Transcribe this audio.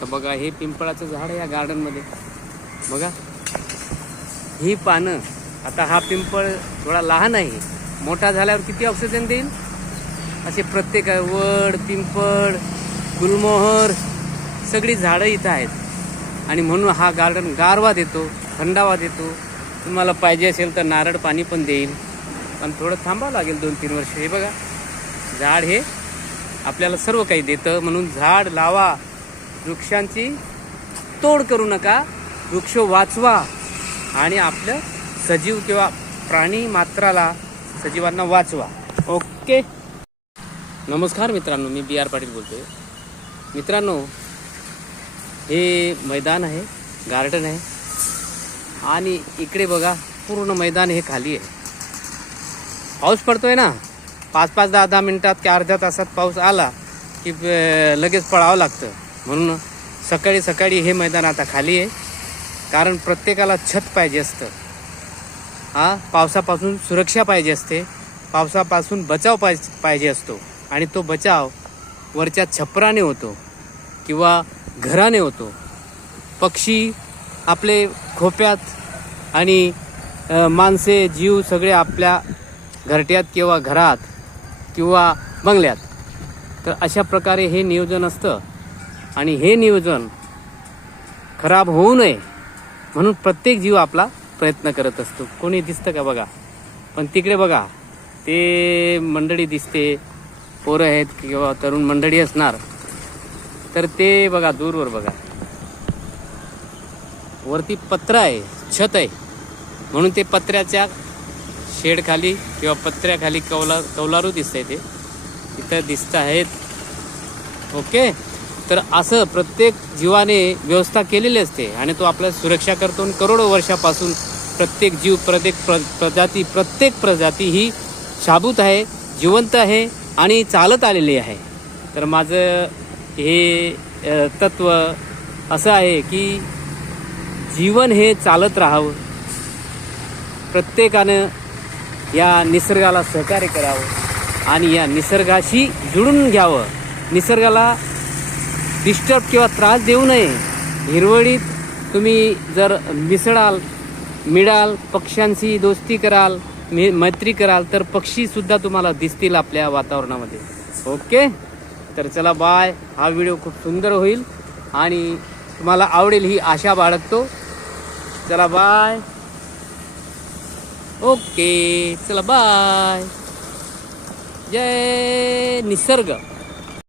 तर बघा हे पिंपळाचं झाड आहे या गार्डनमध्ये बघा ही पानं आता हा पिंपळ थोडा लहान आहे. मोठा झाल्यावर किती ऑक्सिजन देईल? असे प्रत्येक वड पिंपळ गुलमोहर सगळी झाडं इथं आहेत. आणि म्हणून हा गार्डन गारवा देतो थंडावा देतो. तुम्हाला पाहिजे असेल तर नारळ पाणी पण देईल. पण थोडं थांबावं लागेल दोन तीन वर्ष. हे बघा झाड हे आपल्याला सर्व काही देतं. म्हणून झाड लावा. वृक्षांची तोड करू नका. वृक्ष वाचवा आणि आपलं सजीव किंवा प्राणी मात्राला सजीवांना वाचवा. ओके? नमस्कार मित्रांनो मी बी आर पाटील बोलतोय. मित्रांनो हे मैदान आहे गार्डन आहे. आणि इकडे बघा पूर्ण मैदान हे खाली आहे. पाऊस पडतोय ना? पाच पाच दहा दहा मिनिटात की अर्ध्या तासात पाऊस आला की लगेच पळावं लागतं. म्हणून सकाळी सकाळी हे मैदान आता खाली आहे. कारण प्रत्येकाला छत पाहिजे असतं. हा पावसापासून सुरक्षा पाहिजे असते. पावसापासून बचाव पाय पाहिजे असतो. आणि तो बचाव वरच्या छपराने होतो किंवा घराने होतो. पक्षी आपले खोप्यात आणि माणसे जीव सगळे आपल्या घरट्यात किंवा घरात किंवा बंगल्यात. तर अशा प्रकारे हे नियोजन असतं. आणि हे नियोजन खराब होऊ नये म्हणून प्रत्येक जीव आपला प्रयत्न करत असतो. कोणी दिसतं का बघा? पण तिकडे बघा ते मंडळी दिसते पोरं आहेत किंवा तरुण मंडळी असणार तर ते बघा दूरवर बघा. वरती पत्र आहे छत आहे. म्हणून ते पत्र्याच्या शेडखाली किंवा पत्र्याखाली कौला कौलारू दिसतंय ते. इथं दिसत आहेत. ओके? तर असं प्रत्येक जीवाने व्यवस्था केलेली असते आणि तो आपल्या सुरक्षा करतो आणि करोडो वर्षापासून प्रत्येक जीव प्रत्येक प्र प्रजाती प्रत्येक प्रजाती ही शाबूत आहे जिवंत आहे आणि चालत आलेली आहे. तर माझं हे तत्त्व तत्व असं आहे की जीवन हे चालत राहावं. प्रत्येकानं या निसर्गाला सहकार्य करावं आणि या निसर्गाशी जुळून घ्यावं. निसर्गाला डिस्टर्ब किंवा त्रास देऊ नये. हिरवळीत तुम्ही जर मिसळाल मिळाल पक्ष्यांशी दोस्ती कराल मे मैत्री कराल तर पक्षीसुद्धा तुम्हाला दिसतील आपल्या वातावरणामध्ये. ओके? तर चला बाय हा व्हिडिओ खूप सुंदर होईल आणि तुम्हाला आवडेल ही आशा बाळगतो. चला बाय ओके. चला बाय जय निसर्ग.